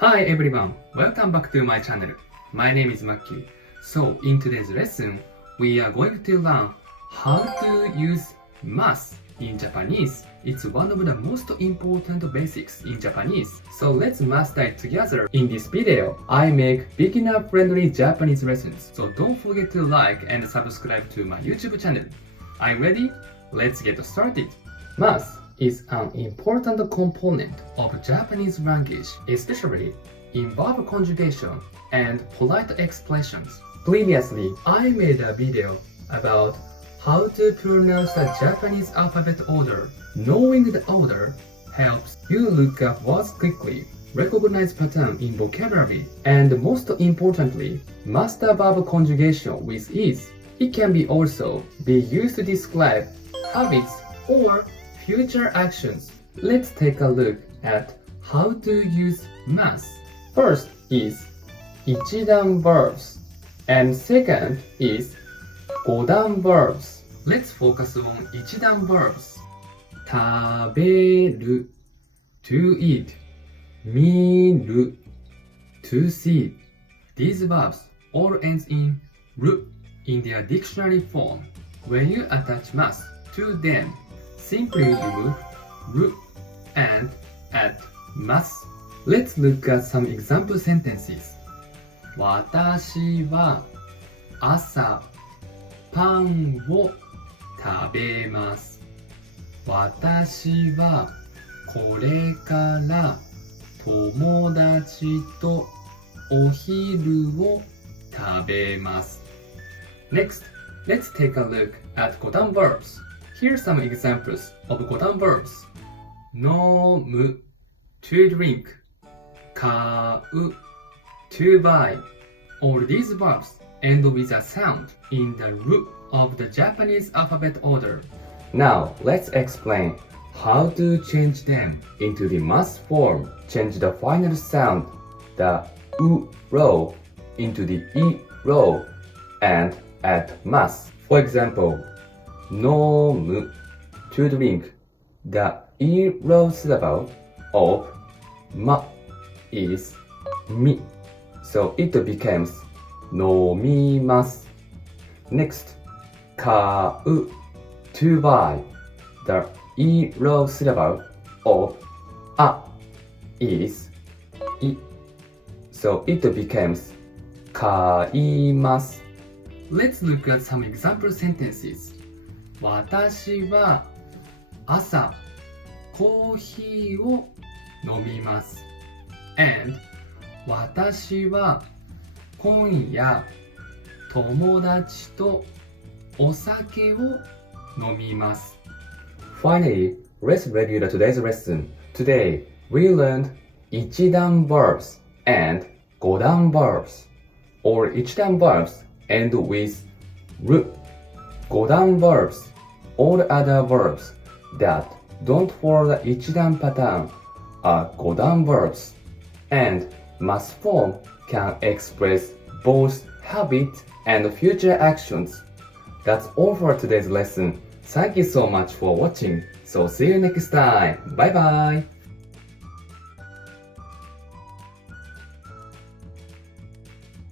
Hi everyone, welcome back to my channel. My name is Maki. So in today's lesson, we are going to learn how to use masu in Japanese. It's one of the most important basics in Japanese. So let's master it together. In this video, I make beginner-friendly Japanese lessons. So don't forget to like and subscribe to my YouTube channel. Are you ready? Let's get started. Masu is an important component of Japanese language, especially in verb conjugation and polite expressions. Previously, I made a video about how to pronounce the Japanese alphabet order. Knowing the order helps you look up words quickly, recognize patterns in vocabulary, and most importantly, master verb conjugation with ease. It can also be used to describe habits or future actions. Let's take a look at how to use masu. First is Ichidan verbs and second is Godan verbs. Let's focus on Ichidan verbs. 食べる to eat, 見る to see. These verbs all ends in ru in their dictionary form. When you attach masu to them, simply remove ru and add masu. Let's look at some example sentences. 私は朝パンを食べます。私はこれから友達とお昼を食べます。Next, let's take a look at Godan verbs. Here's some examples of Godan verbs. 飲む to drink, 買う to buy. All these verbs end with a sound in the root of the Japanese alphabet order. Now let's explain how to change them into the masu form. Change the final sound, the u row, into the i row and add masu. For example, 飲む to drink. The i row syllable of ma is mi, so it becomes 飲みます. Next, 買う to buy. The i row syllable of a is i, so it becomes 買います. Let's look at some example sentences. 私は朝コーヒーを飲みます。And 私は今夜友達とお酒を飲みます。Finally, let's review today's lesson. Today, we learned Ichidan verbs and Godan verbs. All Ichidan verbs end with ru. Godan verbs, all other verbs that don't follow the Ichidan pattern are Godan verbs, and masu form can express both habit and future actions. That's all for today's lesson. Thank you so much for watching. So see you next time. Bye bye.